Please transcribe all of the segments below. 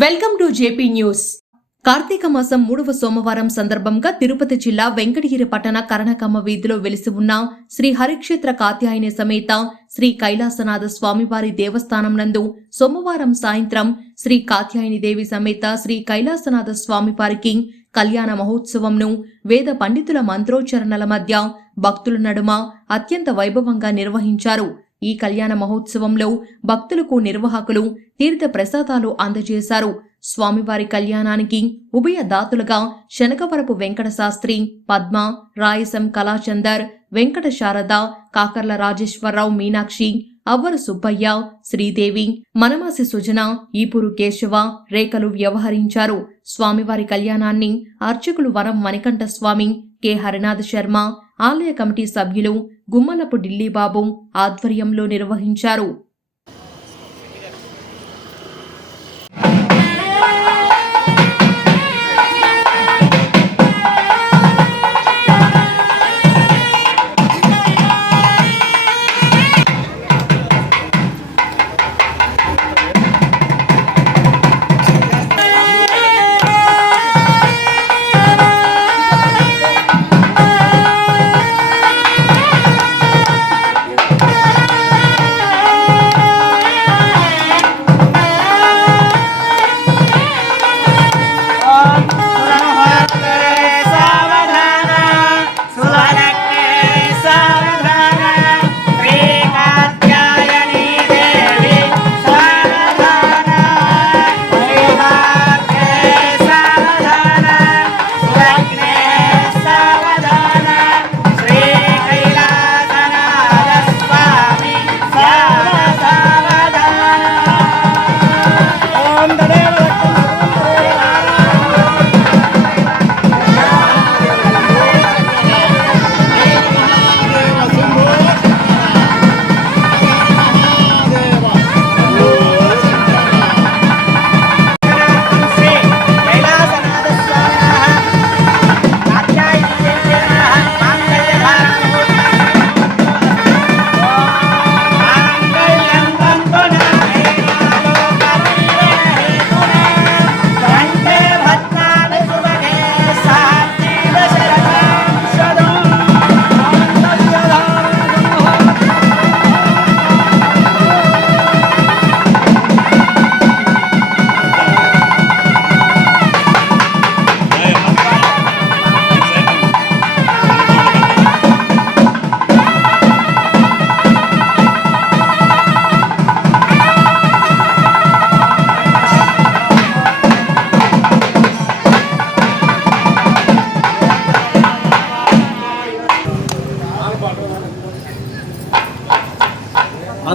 Welcome to JP news. Karthika మాసం మూడవ సోమవారం సందర్భంగా తిరుపతి జిల్లా వెంకటగిరి పట్టణ కరణకమ్మ వీధిలో వెలిసి ఉన్న శ్రీ హరిక్షేత్ర కాత్యాయని సమేత శ్రీ కైలాసనాథ స్వామివారి దేవస్థానం నందు సోమవారం సాయంత్రం శ్రీ కాత్యాయని దేవి సమేత శ్రీ కైలాసనాథ స్వామివారికి కళ్యాణ మహోత్సవంను వేద పండితుల మంత్రోచ్చరణల మధ్య భక్తుల నడుమ అత్యంత వైభవంగా నిర్వహించారు. ఈ కళ్యాణ మహోత్సవంలో భక్తులకు నిర్వాహకులు తీర్థ ప్రసాదాలు అందజేశారు. స్వామివారి కళ్యాణానికి ఉభయ దాతలుగా శనగవరపు వెంకట శాస్త్రి పద్మ రాయసం కళాచందర్ వెంకట శారద కాకర్ల రాజేశ్వరరావు మీనాక్షి అవ్వరు సుబ్బయ్య శ్రీదేవి మనమాసి సుజన ఈపురు కేశవ రేఖలు వ్యవహరించారు. స్వామివారి కళ్యాణాన్ని అర్చకులు వరం మణికంఠ స్వామి కె. హరినాథ్ శర్మ ఆలయ కమిటీ సభ్యులు గుమ్మలపు ఢిల్లీబాబు ఆధ్వర్యంలో నిర్వహించారు.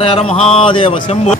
హర హర మహాదేవ శంభు.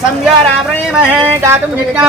تم گا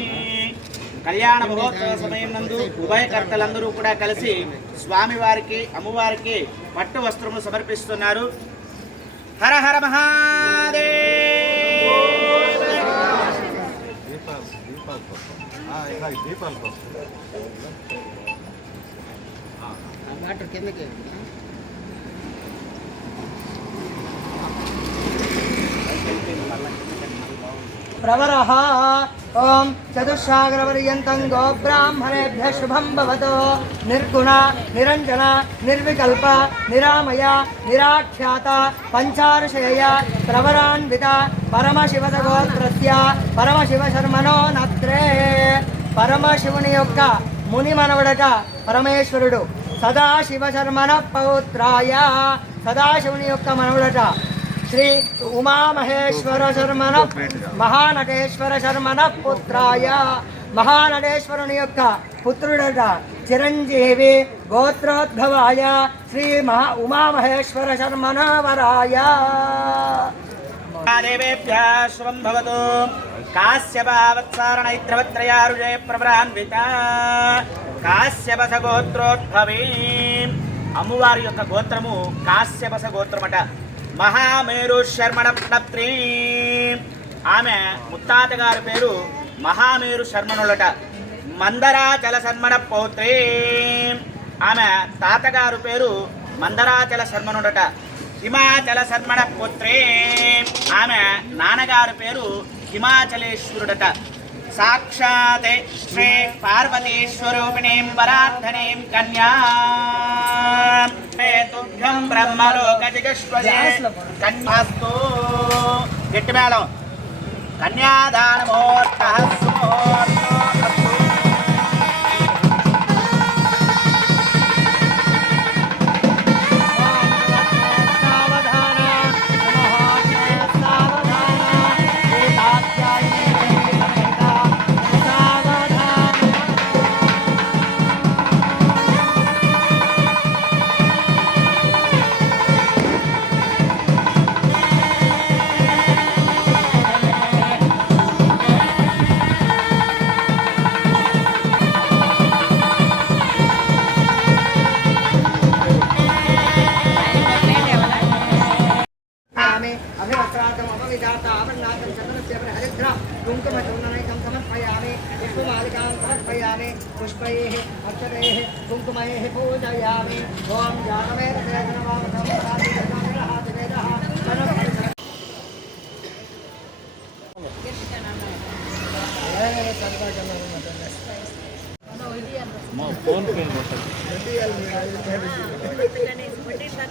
కళ్యాణ మహోత్సవ సమయం నందు ఉభయకర్తలందరూ కూడా కలిసి స్వామివారికి అమ్మవారికి పట్టు వస్త్రములు సమర్పిస్తున్నారు. హర హర మహాదేవ్. ఓం చతుర్సాగరపర్యంతం గో బ్రాహ్మణేభ్య శుభం భవతో. నిర్గుణ నిరంజన నిర్వికల్ప నిరామయ నిరాఖ్యాత పంచారుషేయ ప్రవరాన్విత పరమశివదగోత్రస్య పరమశివశర్మనో నత్రే. పరమశివుని యొక్క ముని మనవడక పరమేశ్వరుడు. సదాశివశర్మణ పౌత్రాయ. సదాశివుని యొక్క మనవడట శ్రీ ఉమామహేశ్వర శర్మన మహానటేశ్వర శర్మన పుత్రాయ మహానటేశ్వరుని యొక్క పుత్రుడట చిరంజీవి గోత్రోద్భవాయ శ్రీ మహా ఉమామహేశ్వర శర్మన వరాయ శుభం భవతు. కాశ్యపావత్సారణైత్రవత్రయారుజే ప్రవరాన్విత కాశ్యపస గోత్రోద్భవీ అమ్మవారి యొక్క గోత్రము కాశ్యపస గోత్రమట మహామేరు శర్మణ ప్నప్త్రీ ఆమె ముత్తాత గారి పేరు మహామేరు శర్మణులట. మందరాచల శర్మణ పౌత్రీ. ఆమె తాతగారు పేరు మందరాచల శర్మనుడట హిమాచల శర్మణ పుత్రీ. ఆమె నాన్నగారి పేరు హిమాచలేశ్వరుడట. సాక్షాత్ శ్రీ పార్వతీశ్వరూపిణీం వరాధనీం కన్యా తుభ్యం బ్రహ్మలోక జిగశ్వరే కన్యాస్తు గట్టి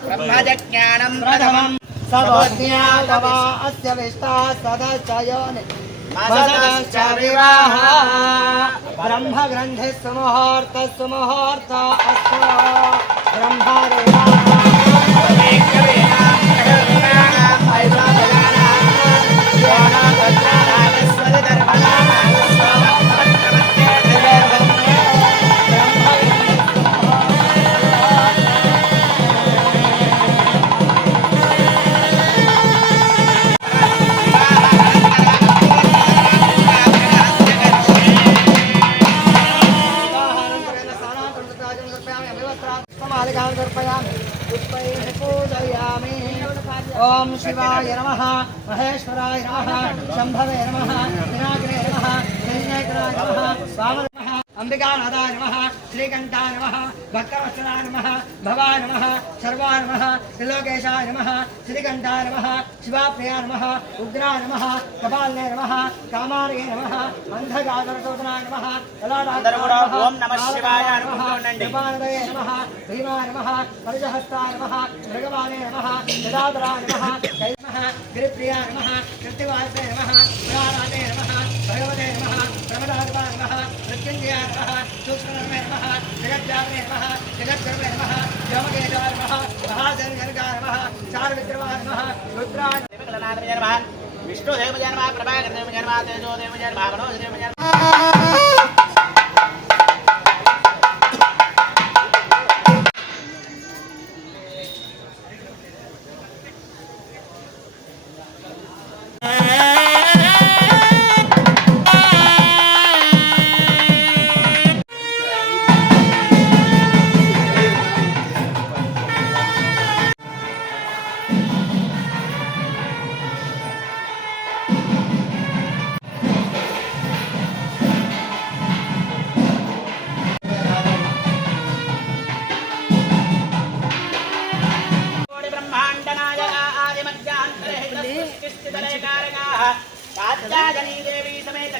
ब्रह्मज्ञानं प्रथमं सवज्ञातवा अस्य विष्टा सदश्चयोनि मदश्च विवाहः ब्रह्मग्रन्थे सुमुहूर्तः सुमुहूर्त अस्तु ब्रह्मारे వామ నమ అంబికానాథా నమ శ్రీకంఠా నమ భక్తవత్సలా నమ భవా నమ సర్వా నమ త్రిలోకేశ నమ శ్రీకంఠా నమ శివాప్రియా నమ ఉగ్రా నమ కపాలనే నమ కామారయ నమ అంధగాధరచోదనా నమ ఓం నమ భీమా నమ పరిజహస్తాయ నమ మృగవాణే నమ జదాదరా నమ గిరిప్రియా నమ కృత్తివాసే నమ పురారాజే నమ నమః సూక్ష్మనర్మే నమః జగజ్జాతనే నమః జగద్గర్వే నమః వ్యోమకేశాయ నమః మహాజనజనకాయ నమః చారువిక్రమాయ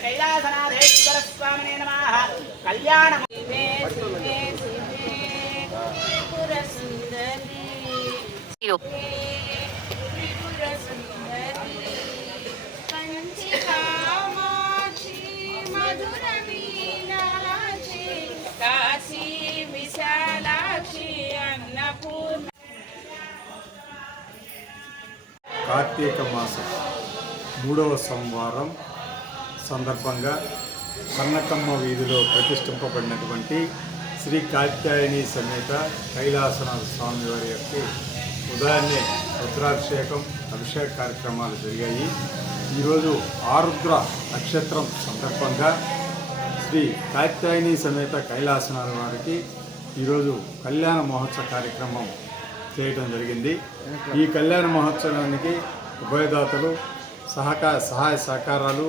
కైలాసనాథేశ్వర స్వామినే నమః. కళ్యాణం కాశీ విశాలాక్షి అన్నపూర్ణ. కార్తీక మాసం మూడవ సోమవారం సందర్భంగా కన్నకమ్మ వీధిలో ప్రతిష్ఠింపబడినటువంటి శ్రీ కాత్యాయని సమేత కైలాసనాథ స్వామి వారి యొక్క ఉదయాన్నే రుద్రాభిషేకం అభిషేక కార్యక్రమాలు జరిగాయి. ఈరోజు ఆరుద్ర నక్షత్రం సందర్భంగా శ్రీ కాత్యాయని సమేత కైలాసనాథ వారికి ఈరోజు కళ్యాణ మహోత్సవ కార్యక్రమం చేయటం జరిగింది. ఈ కళ్యాణ మహోత్సవానికి ఉభయదాతలు సహకార సహాయ సహకారాలు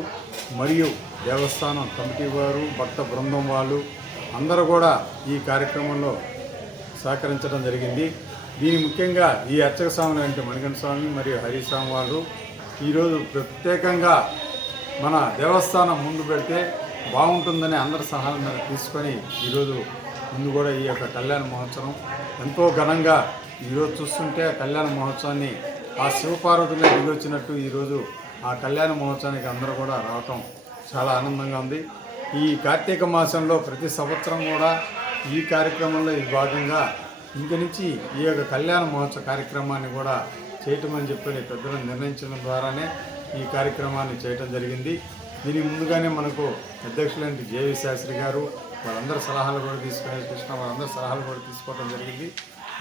మరియు దేవస్థానం కమిటీ వారు భక్త బృందం వాళ్ళు అందరూ కూడా ఈ కార్యక్రమంలో సహకరించడం జరిగింది. దీని ముఖ్యంగా ఈ అర్చక స్వామి అంటే మణికంఠ స్వామి మరియు హరిస్వామి వాళ్ళు ఈరోజు ప్రత్యేకంగా మన దేవస్థానం ముందు పెడితే బాగుంటుందని అందరి సహాయం మీద తీసుకొని ఈరోజు ముందు కూడా ఈ యొక్క కళ్యాణ మహోత్సవం ఎంతో ఘనంగా ఈరోజు చూస్తుంటే కళ్యాణ మహోత్సవాన్ని ఆ శివపార్వతులు దిగొచ్చినట్టు ఈరోజు ఆ కళ్యాణ మహోత్సవానికి అందరూ కూడా రావటం చాలా ఆనందంగా ఉంది. ఈ కార్తీక మాసంలో ప్రతి సంవత్సరం కూడా ఈ కార్యక్రమంలో ఈ భాగంగా ఇంక నుంచి ఈ యొక్క కళ్యాణ మహోత్సవ కార్యక్రమాన్ని కూడా చేయటం అని చెప్పి పెద్దలు నిర్ణయించడం ద్వారానే ఈ కార్యక్రమాన్ని చేయటం జరిగింది. దీనికి ముందుగానే మనకు అధ్యక్షులంటి జేవి శాస్త్రి గారు వాళ్ళందరి సలహాలు కూడా తీసుకునే కృష్ణ వాళ్ళందరి సలహాలు కూడా తీసుకోవడం జరిగింది.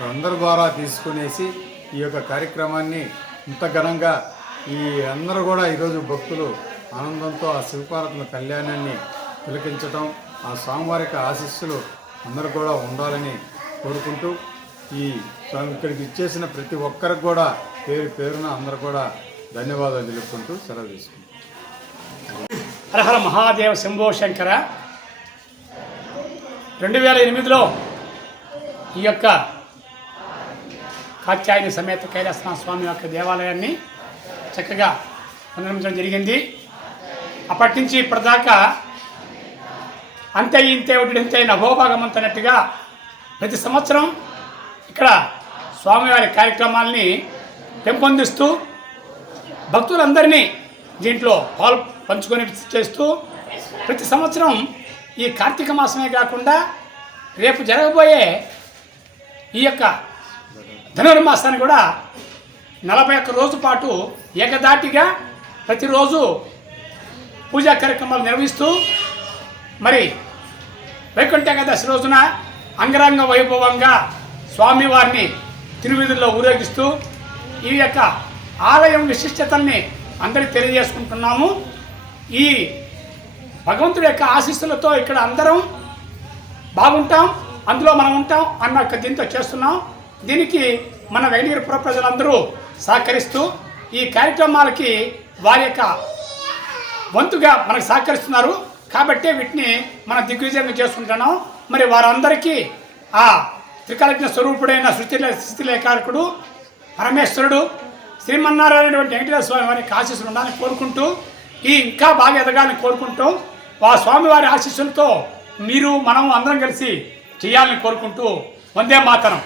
వాళ్ళందరి ద్వారా తీసుకునేసి ఈ యొక్క కార్యక్రమాన్ని ఇంత ఘనంగా ఈ అందరూ కూడా ఈరోజు భక్తులు ఆనందంతో ఆ శివపార్వతుల కళ్యాణాన్ని తిలకించటం ఆ స్వామివారికి ఆశీస్సులు అందరూ కూడా ఉండాలని కోరుకుంటూ ఈ స్వామి ఇక్కడికి ఇచ్చేసిన ప్రతి ఒక్కరికి కూడా పేరు పేరున అందరూ కూడా ధన్యవాదాలు తెలుపుకుంటూ సెలవు తీసుకుంటాం హరహర మహాదేవ శంభో శంకర. రెండు వేల ఎనిమిదిలో ఈ యొక్క కాత్యాయని సమేత కైలాసనాథ స్వామి యొక్క దేవాలయాన్ని చక్కగా పునర్మించడం జరిగింది. అప్పటి నుంచి ఇప్పటిదాకా అంతే ఇంతే ఒకటి నభోభాగం అంతనట్టుగా ప్రతి సంవత్సరం ఇక్కడ స్వామివారి కార్యక్రమాల్ని పెంపొందిస్తూ భక్తులందరినీ దీంట్లో పాలు పంచుకొని చేస్తూ ప్రతి సంవత్సరం ఈ కార్తీక మాసమే కాకుండా రేపు జరగబోయే ఈ యొక్క ధనుర్మాసాన్ని కూడా నలభై ఒక్క రోజు పాటు ఏకదాటిగా ప్రతిరోజు పూజా కార్యక్రమాలు నిర్వహిస్తూ మరి వైకుంఠ ఏకాదశి రోజున అంగరంగ వైభవంగా స్వామివారిని తిరువీధుల్లో ఊరేగిస్తూ ఈ యొక్క ఆలయం విశిష్టతల్ని అందరికీ తెలియజేసుకుంటున్నాము. ఈ భగవంతుడి యొక్క ఆశీస్సులతో ఇక్కడ అందరం బాగుంటాం అందులో మనం ఉంటాం అన్న ఒక దీంతో చేస్తున్నాం. దీనికి మన వెంకటగిరి ప్రజలందరూ సహకరిస్తూ ఈ కార్యక్రమాలకి వారి యొక్క వంతుగా మనకు సహకరిస్తున్నారు. కాబట్టి వీటిని మన దిగ్విజయంగా చేసుకుంటున్నాం. మరి వారందరికీ ఆ త్రికాలజ్ఞ స్వరూపుడైన శృతిలే శృతిలేఖారకుడు పరమేశ్వరుడు శ్రీమన్నారాయణ వెంకటేశ్వర స్వామి వారికి ఆశీస్సులు ఉండాలని కోరుకుంటూ ఈ ఇంకా బాగా ఎదగాలని కోరుకుంటూ ఆ స్వామివారి ఆశీస్సులతో మీరు మనం అందరం కలిసి చేయాలని కోరుకుంటూ వందే మాతరం.